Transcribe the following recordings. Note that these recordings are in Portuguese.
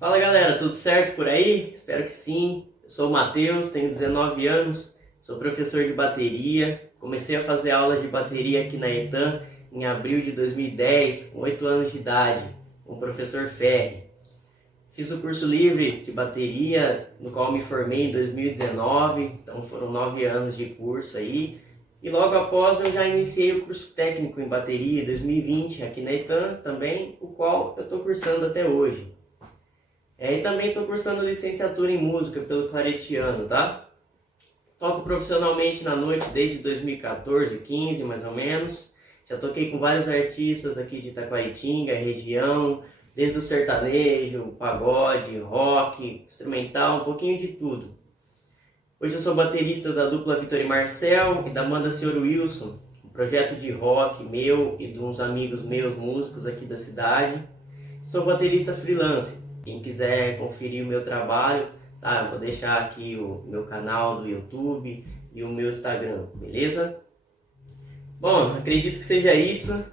Fala galera, tudo certo por aí? Espero que sim. Eu sou o Matheus, tenho 19 anos, sou professor de bateria. Comecei a fazer aulas de bateria aqui na ETAM em abril de 2010, com 8 anos de idade, com o professor Ferri. Fiz o curso livre de bateria, no qual me formei em 2019, então foram 9 anos de curso aí. E logo após eu já iniciei o curso técnico em bateria em 2020 aqui na ETAM também, o qual eu estou cursando até hoje. E também estou cursando licenciatura em música pelo Claretiano, tá? Toco profissionalmente na noite desde 2014, 15 mais ou menos. Já toquei com vários artistas aqui de Itaquaritinga, região, desde o sertanejo, pagode, rock, instrumental, um pouquinho de tudo. Hoje eu sou baterista da dupla Vitor e Marcel e da banda Sr. Wilson, um projeto de rock meu e de uns amigos meus, músicos aqui da cidade. Sou baterista freelance. Quem quiser conferir o meu trabalho, tá? Vou deixar aqui o meu canal do YouTube e o meu Instagram, beleza? Bom, acredito que seja isso.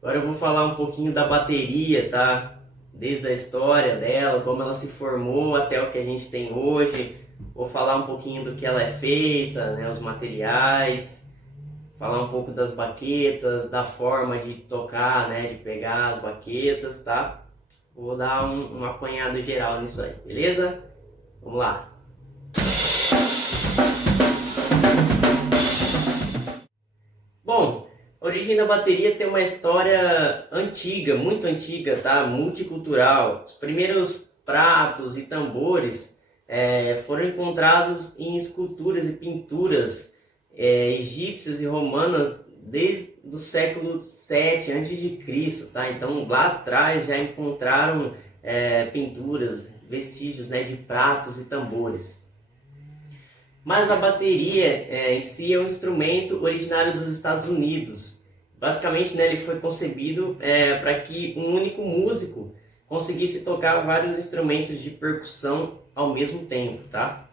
Agora eu vou falar um pouquinho da bateria, tá? Desde a história dela, como ela se formou até o que a gente tem hoje. Vou falar um pouquinho do que ela é feita, né? Os materiais. Falar um pouco das baquetas, da forma de tocar, né? De pegar as baquetas, tá? Vou dar um apanhado geral nisso aí, beleza? Vamos lá! Bom, a origem da bateria tem uma história antiga, muito antiga, tá? Multicultural. Os primeiros pratos e tambores foram encontrados em esculturas e pinturas egípcias e romanas desde o século 7 a.C., tá? Então lá atrás já encontraram pinturas, vestígios, né, de pratos e tambores. Mas a bateria em si é um instrumento originário dos Estados Unidos. Basicamente, né, ele foi concebido para que um único músico conseguisse tocar vários instrumentos de percussão ao mesmo tempo, tá?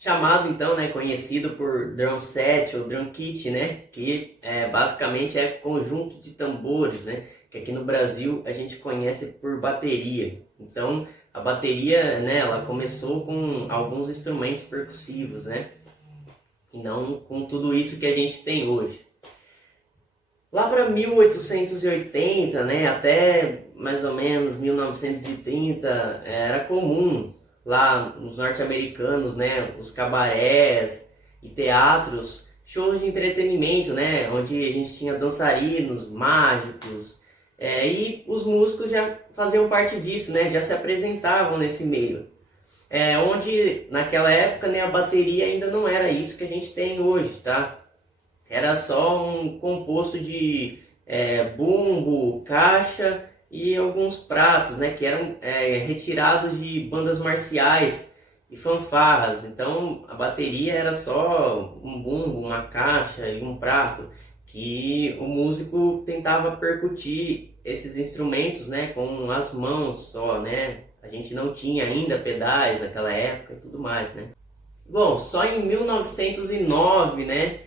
Chamado então, né, conhecido por drum set ou drum kit, né, que basicamente é conjunto de tambores, né, que aqui no Brasil a gente conhece por bateria. Então a bateria, né, ela começou com alguns instrumentos percussivos, né, e não com tudo isso que a gente tem hoje. Lá para 1880, né, até mais ou menos 1930, era comum lá nos norte-americanos, né, os cabarés e teatros, shows de entretenimento, né, onde a gente tinha dançarinos, mágicos, e os músicos já faziam parte disso, né, já se apresentavam nesse meio. Onde naquela época, né, a bateria ainda não era isso que a gente tem hoje, tá? Era só um composto de bumbo, caixa e alguns pratos, né, que eram retirados de bandas marciais e fanfarras. Então a bateria era só um bumbo, uma caixa e um prato que o músico tentava percutir esses instrumentos, né, com as mãos só, né? A gente não tinha ainda pedais naquela época e tudo mais, né? Bom, só em 1909, né,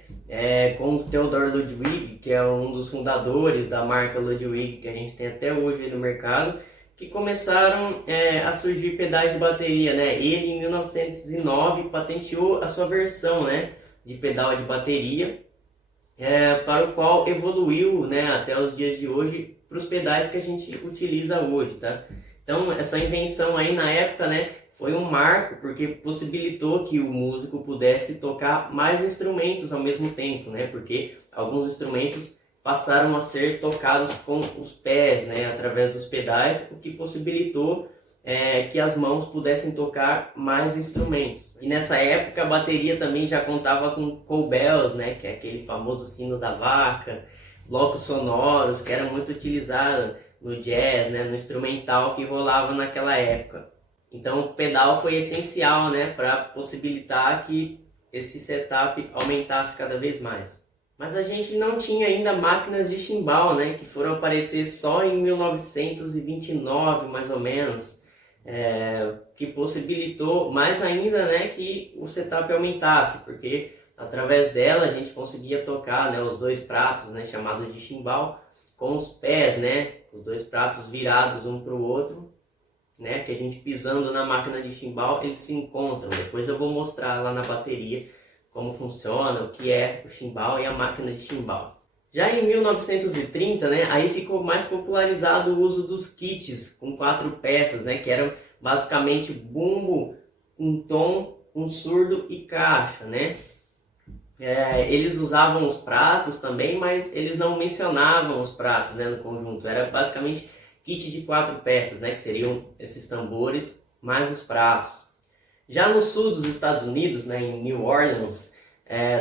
com o Theodor Ludwig, que é um dos fundadores da marca Ludwig, que a gente tem até hoje no mercado, que começaram a surgir pedais de bateria, né? Ele, em 1909, patenteou a sua versão, né, de pedal de bateria, para o qual evoluiu, né, até os dias de hoje para os pedais que a gente utiliza hoje, tá? Então, essa invenção aí na época, né, foi um marco porque possibilitou que o músico pudesse tocar mais instrumentos ao mesmo tempo, né? Porque alguns instrumentos passaram a ser tocados com os pés, né? Através dos pedais, o que possibilitou que as mãos pudessem tocar mais instrumentos. E nessa época a bateria também já contava com cowbells, né? Que é aquele famoso sino da vaca, blocos sonoros, que era muito utilizado no jazz, né? No instrumental que rolava naquela época. Então o pedal foi essencial, né, para possibilitar que esse setup aumentasse cada vez mais. Mas a gente não tinha ainda máquinas de chimbal, né, que foram aparecer só em 1929, mais ou menos, que possibilitou mais ainda, né, que o setup aumentasse, porque através dela a gente conseguia tocar, né, os dois pratos, né, chamados de chimbal, com os pés, né, os dois pratos virados um para o outro. né, que a gente pisando na máquina de chimbal, eles se encontram. Depois eu vou mostrar lá na bateria como funciona, o que é o chimbal e a máquina de chimbal. Já em 1930, né, aí ficou mais popularizado o uso dos kits com 4 peças, né, que eram basicamente bumbo, um tom, um surdo e caixa, né. Eles usavam os pratos também, mas eles não mencionavam os pratos, né, no conjunto. Era basicamente kit de 4 peças, né, que seriam esses tambores mais os pratos. Já no sul dos Estados Unidos, né, em New Orleans,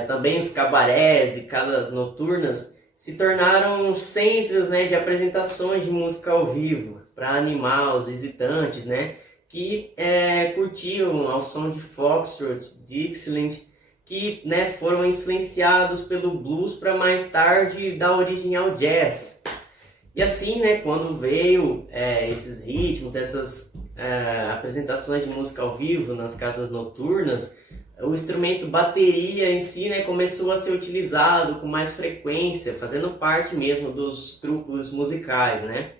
também os cabarés e casas noturnas se tornaram centros, né, de apresentações de música ao vivo para animar os visitantes, né, que curtiam ao som de Foxtrot, Dixieland, que, né, foram influenciados pelo blues para mais tarde dar origem ao jazz. E assim, né, quando veio esses ritmos, essas apresentações de música ao vivo nas casas noturnas, o instrumento bateria em si, né, começou a ser utilizado com mais frequência, fazendo parte mesmo dos grupos musicais, né?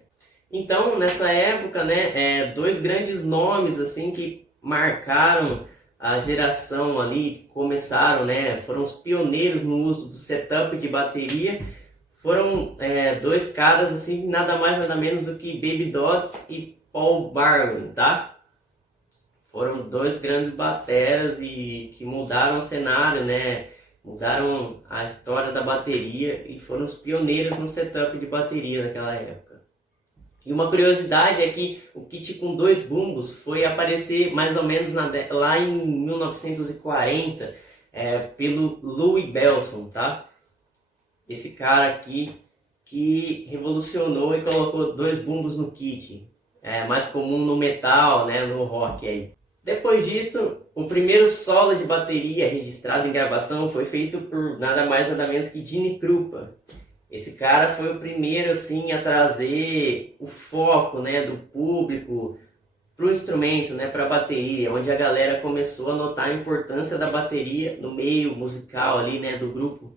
Então, nessa época, né, 2 grandes nomes assim que marcaram a geração ali, que começaram, né, foram os pioneiros no uso do setup de bateria, foram 2 caras assim, nada mais nada menos do que Baby Dodds e Paul Barley, tá? Foram 2 grandes bateras e que mudaram o cenário, né? Mudaram a história da bateria e foram os pioneiros no setup de bateria naquela época. E uma curiosidade é que o kit com 2 bumbos foi aparecer mais ou menos lá em 1940 pelo Louis Bellson, tá? Esse cara aqui que revolucionou e colocou 2 bumbos no kit. É mais comum no metal, né, no rock aí. Depois disso, o primeiro solo de bateria registrado em gravação foi feito por nada mais nada menos que Gene Krupa. Esse cara foi o primeiro assim a trazer o foco, né, do público para o instrumento, né, para a bateria, onde a galera começou a notar a importância da bateria no meio musical ali, né, do grupo,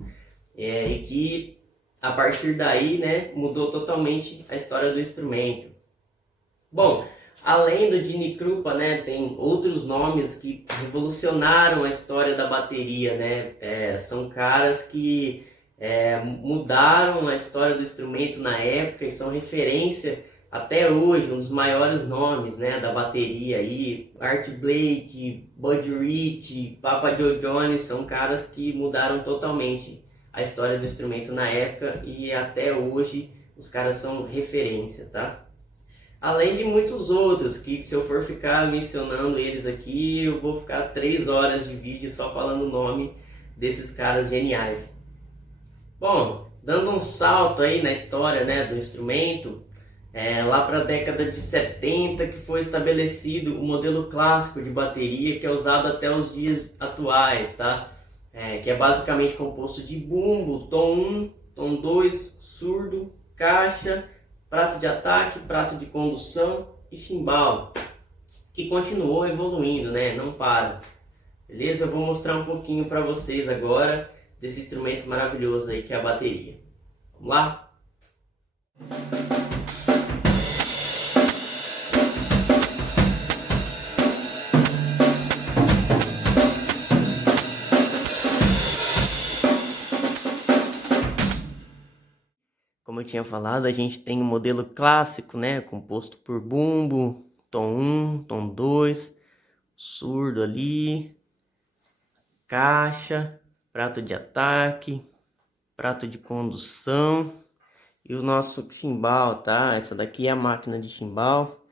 e que a partir daí, né, mudou totalmente a história do instrumento. Bom, além do Gene Krupa, né, tem outros nomes que revolucionaram a história da bateria, né? São caras que mudaram a história do instrumento na época e são referência até hoje, um dos maiores nomes, né, da bateria aí. Art Blakey, Buddy Rich, Papa Joe Jones são caras que mudaram totalmente a história do instrumento na época e até hoje os caras são referência, tá? Além de muitos outros, que se eu for ficar mencionando eles aqui, eu vou ficar 3 horas de vídeo só falando o nome desses caras geniais. Bom, dando um salto aí na história, né, do instrumento, lá para a década de 70 que foi estabelecido o modelo clássico de bateria que é usado até os dias atuais, tá? Que é basicamente composto de bumbo, tom 1, tom 2, surdo, caixa, prato de ataque, prato de condução e chimbal, que continuou evoluindo, né? Não para. Beleza? Eu vou mostrar um pouquinho para vocês agora desse instrumento maravilhoso aí que é a bateria. Vamos lá? Como eu tinha falado, a gente tem um modelo clássico, né, composto por bumbo, tom 1, tom 2, surdo ali, caixa, prato de ataque, prato de condução e o nosso chimbal, tá? Essa daqui é a máquina de chimbal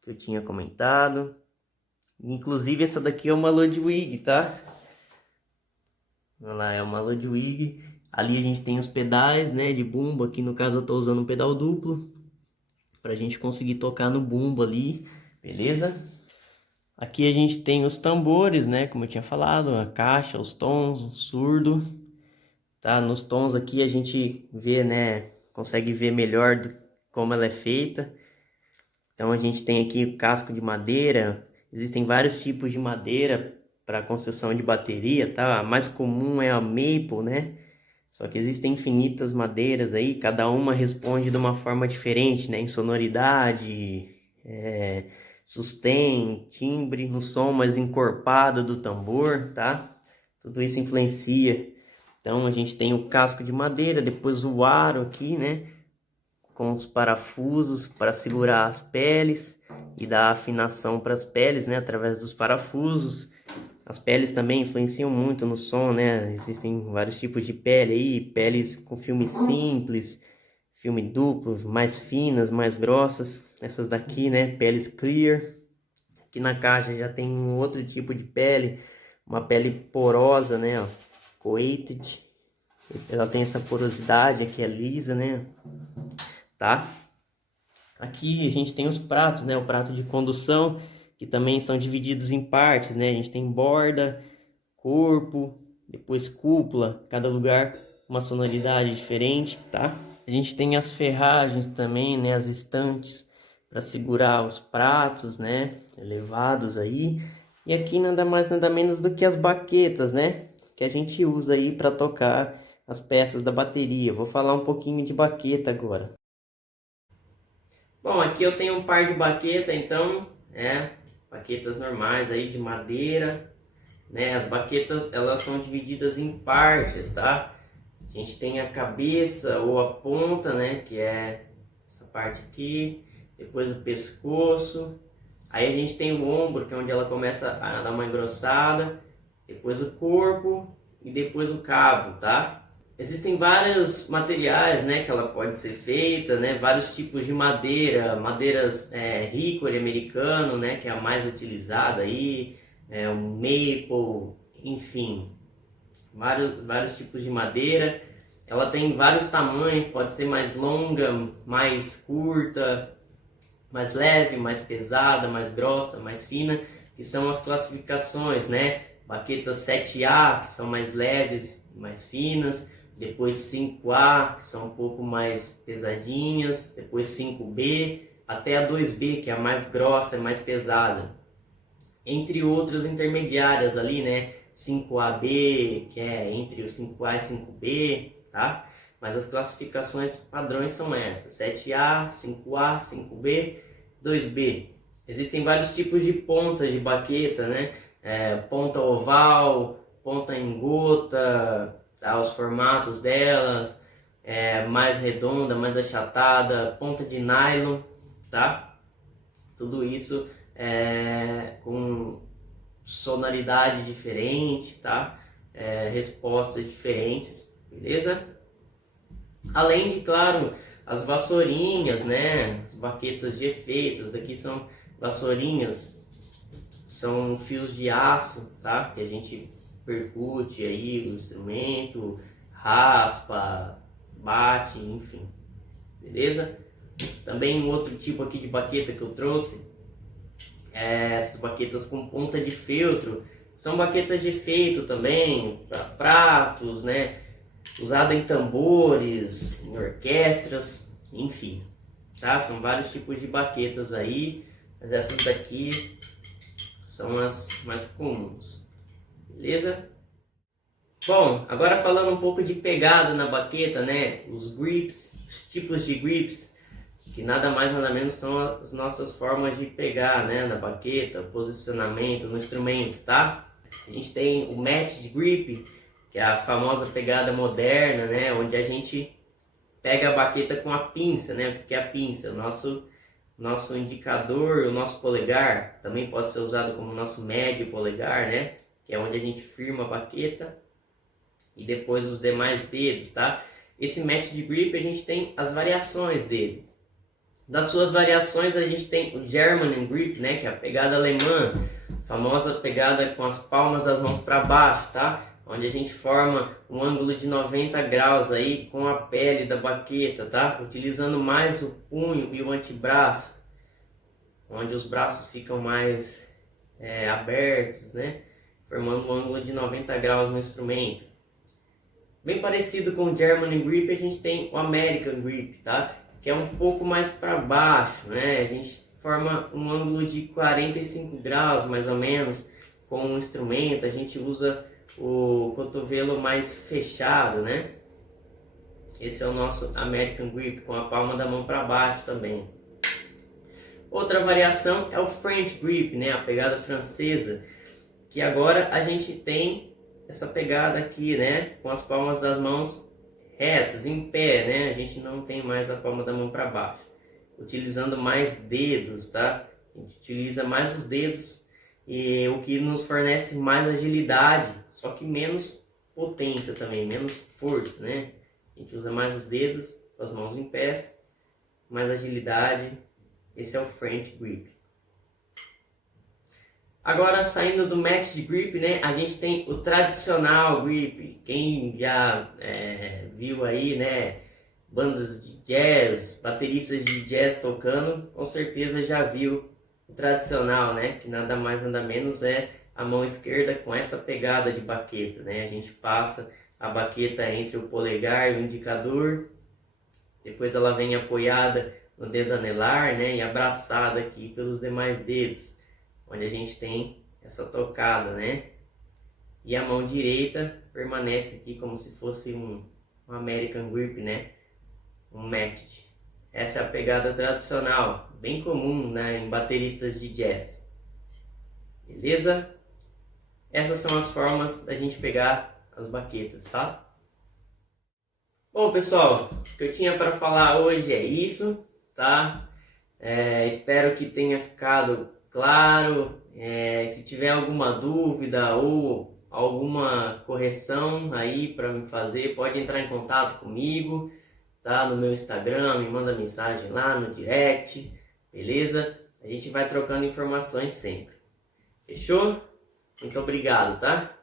que eu tinha comentado. Inclusive essa daqui é uma Ludwig, tá? Olha lá, é uma Ludwig. Ali a gente tem os pedais, né, de bumbo. Aqui no caso eu tô usando um pedal duplo pra gente conseguir tocar no bumbo ali, beleza? Aqui a gente tem os tambores, né, como eu tinha falado, a caixa, os tons, o surdo, tá? Nos tons aqui a gente vê, né, consegue ver melhor como ela é feita. Então a gente tem aqui o casco de madeira, existem vários tipos de madeira para construção de bateria, tá? A mais comum é a maple, né? Só que existem infinitas madeiras aí, cada uma responde de uma forma diferente, né? Em sonoridade, sustain, timbre, no som mais encorpado do tambor, tá? Tudo isso influencia. Então a gente tem o casco de madeira, depois o aro aqui, né? Com os parafusos para segurar as peles e dar afinação para as peles, né? Através dos parafusos. As peles também influenciam muito no som, né? Existem vários tipos de pele aí, peles com filme simples, filme duplo, mais finas, mais grossas. Essas daqui, né? Peles clear. Aqui na caixa já tem um outro tipo de pele, uma pele porosa, né? Ó, coated. Ela tem essa porosidade aqui, é lisa, né? Tá? Aqui a gente tem os pratos, né? O prato de condução, que também são divididos em partes, né? A gente tem borda, corpo, depois cúpula, cada lugar uma sonoridade diferente, tá? A gente tem as ferragens também, né? As estantes para segurar os pratos, né? Elevados aí. E aqui nada mais nada menos do que as baquetas, né? Que a gente usa aí para tocar as peças da bateria. Vou falar um pouquinho de baqueta agora. Bom, aqui eu tenho um par de baqueta, então, baquetas normais aí de madeira, né? As baquetas, elas são divididas em partes, tá? A gente tem a cabeça ou a ponta, né? Que é essa parte aqui, depois o pescoço, aí a gente tem o ombro, que é onde ela começa a dar uma engrossada, depois o corpo e depois o cabo, tá? Existem vários materiais, né, que ela pode ser feita, né, vários tipos de madeira, madeiras hickory americano, né, que é a mais utilizada aí, o maple, enfim, vários tipos de madeira. Ela tem vários tamanhos, pode ser mais longa, mais curta, mais leve, mais pesada, mais grossa, mais fina, que são as classificações, né? Baquetas 7A, que são mais leves, mais finas, depois 5A, que são um pouco mais pesadinhas, depois 5B, até a 2B, que é a mais grossa e mais pesada. Entre outras intermediárias ali, né? 5AB, que é entre o 5A e 5B, tá? Mas as classificações padrões são essas: 7A, 5A, 5B, 2B. Existem vários tipos de pontas de baqueta, né? Ponta oval, ponta em gota, tá? Os formatos delas, mais redonda, mais achatada, ponta de nylon, tá? Tudo isso com sonoridade diferente, tá? Respostas diferentes, beleza? Além de, claro, as vassourinhas, né? As baquetas de efeitos, daqui são vassourinhas, são fios de aço, tá? Que a gente percute aí o instrumento, raspa, bate, enfim, beleza? Também um outro tipo aqui de baqueta que eu trouxe, essas baquetas com ponta de feltro, são baquetas de efeito também, para pratos, né? Usada em tambores, em orquestras, enfim, tá? São vários tipos de baquetas aí, mas essas daqui são as mais comuns, beleza? Bom, agora falando um pouco de pegada na baqueta, né? Os grips, os tipos de grips, que nada mais nada menos são as nossas formas de pegar, né? Na baqueta, posicionamento no instrumento, tá? A gente tem o match grip, que é a famosa pegada moderna, né? Onde a gente pega a baqueta com a pinça, né? O que é a pinça? O nosso indicador, o nosso polegar, também pode ser usado como nosso médio polegar, né? Que é onde a gente firma a baqueta, e depois os demais dedos, tá? Esse match de grip a gente tem as variações dele. Das suas variações a gente tem o German grip, né? Que é a pegada alemã, famosa pegada com as palmas das mãos para baixo, tá? Onde a gente forma um ângulo de 90 graus aí com a pele da baqueta, tá? Utilizando mais o punho e o antebraço, onde os braços ficam mais abertos, né? Formando um ângulo de 90 graus no instrumento. Bem parecido com o German Grip, a gente tem o American Grip, tá? Que é um pouco mais para baixo, né? A gente forma um ângulo de 45 graus, mais ou menos, com o instrumento. A gente usa o cotovelo mais fechado, né? Esse é o nosso American Grip, com a palma da mão para baixo também. Outra variação é o French Grip, né? A pegada francesa, que agora a gente tem essa pegada aqui, né? Com as palmas das mãos retas, em pé, né? A gente não tem mais a palma da mão para baixo, utilizando mais dedos, tá? A gente utiliza mais os dedos, e o que nos fornece mais agilidade, só que menos potência também, menos força, né? A gente usa mais os dedos, com as mãos em pés, mais agilidade. Esse é o French Grip. Agora, saindo do match de grip, né, a gente tem o tradicional grip. Quem já viu aí, né, bandas de jazz, bateristas de jazz tocando, com certeza já viu o tradicional, né, que nada mais nada menos é a mão esquerda com essa pegada de baqueta, né? A gente passa a baqueta entre o polegar e o indicador, depois ela vem apoiada no dedo anelar, né, e abraçada aqui pelos demais dedos, onde a gente tem essa tocada, né? E a mão direita permanece aqui como se fosse um American Grip, né? Um matched. Essa é a pegada tradicional, bem comum, né, em bateristas de jazz. Beleza? Essas são as formas da gente pegar as baquetas, tá? Bom, pessoal, o que eu tinha para falar hoje é isso, tá? Espero que tenha ficado claro. Se tiver alguma dúvida ou alguma correção aí para me fazer, pode entrar em contato comigo, tá? No meu Instagram, me manda mensagem lá no direct, beleza? A gente vai trocando informações sempre. Fechou? Muito obrigado, tá?